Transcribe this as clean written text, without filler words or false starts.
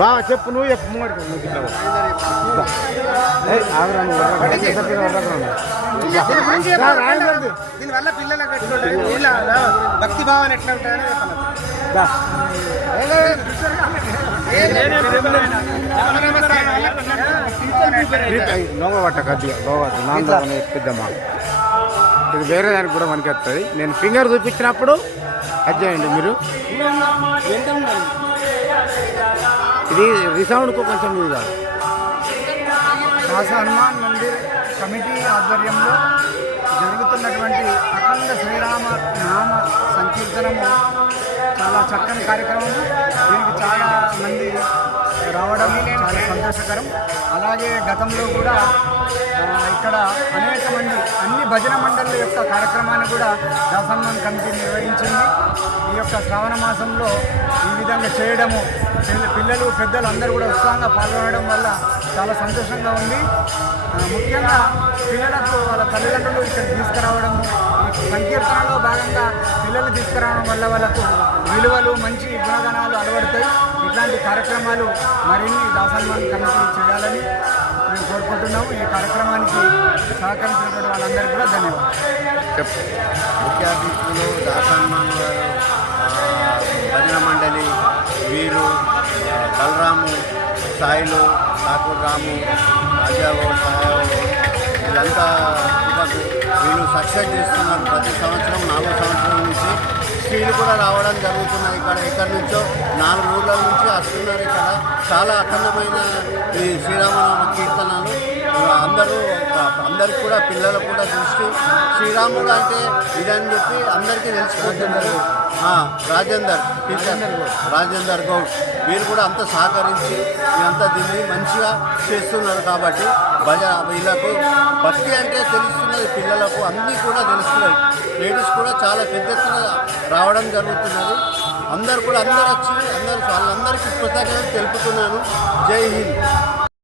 బాగా చెప్పు, నువ్వు చెప్పు ముంగడికి నువ్వు ఇట్లా దీనివల్ల పిల్లలకు భక్తి భావన ఎట్లా ఉంటాయని లోపల పట్ట కొద్దిగా లోపల నాన్న పెద్దమ్మా ఇది వేరే దానికి కూడా మనకి వస్తుంది. నేను ఫింగర్ చూపించినప్పుడు అది చేయండి మీరు. ఇది రిసౌండ్కు కొంచెం ఇది కాదు. కాశీ హనుమాన్ మందిర్ కమిటీ ఆధ్వర్యంలో జరుగుతున్నటువంటి అఖండ శ్రీరామ నామ సంకీర్తనము చాలా చక్కని కార్యక్రమం. దీనికి చాలా మంది రావడం చాలా సంతోషకరం. అలాగే గతంలో కూడా ఇక్కడ అనేక మంది అన్ని భజన మండళ్ళ యొక్క కార్యక్రమాన్ని కూడా దాసన్మాన్ కమిటీ నిర్వహించింది. ఈ యొక్క శ్రావణ మాసంలో ఈ విధంగా చేయడము, పిల్లలు పెద్దలు అందరూ కూడా ఉత్సాహంగా పాల్గొనడం వల్ల చాలా సంతోషంగా ఉంది. ముఖ్యంగా పిల్లలకు వాళ్ళ తల్లిదండ్రులు ఇక్కడ తీసుకురావడము, ఈ సంకీర్తనలో భాగంగా పిల్లలు తీసుకురావడం వల్ల వాళ్ళకు విలువలు మంచి గుణగణాలు అలవడతాయి. ఇట్లాంటి కార్యక్రమాలు మరిన్ని దాసన్మాన్ కమిటీ చేయాలని మేము కోరుకుంటున్నాము. ఈ కార్యక్రమానికి సహకరించినటువంటి వాళ్ళందరికీ కూడా ధన్యవాదాలు. ముఖ్య అతిథులు దాసన్మాన్ గారు, భజన మండలి వీరు, బలరాము, సాయిలు, ఠాకూర్ రాము, రాజావో, సాయావో వీళ్ళంతా వీళ్ళు సక్సెస్ చేస్తున్నారు. ప్రతి సంవత్సరం 4వ సంవత్సరం నుంచి స్త్రీలు కూడా రావడం జరుగుతున్నాయి. ఇక్కడ నుంచో 4 ఊళ్ళ నుంచి వస్తున్నారు. ఇక్కడ చాలా అఖండమైన ఈ శ్రీరామనామ కీర్తనలు అందరికి కూడా పిల్లలకు కూడా దృష్టి శ్రీరాముడు అంటే ఇదని చెప్పి అందరికీ తెలిసిపోతున్నారు. రాజేందర్ గౌడ్ వీరు కూడా అంత సహకరించి వీరంతా దీన్ని మంచిగా చేస్తున్నారు. కాబట్టి వీళ్ళకు భక్తి అంటే తెలుస్తున్నది, పిల్లలకు అన్నీ కూడా తెలుస్తున్నాయి. లేడీస్ కూడా చాలా పెద్ద ఎత్తున రావడం జరుగుతున్నది. అందరు వచ్చి వాళ్ళందరికీ కృతజ్ఞతలు తెలుపుతున్నాను. జై హింద్.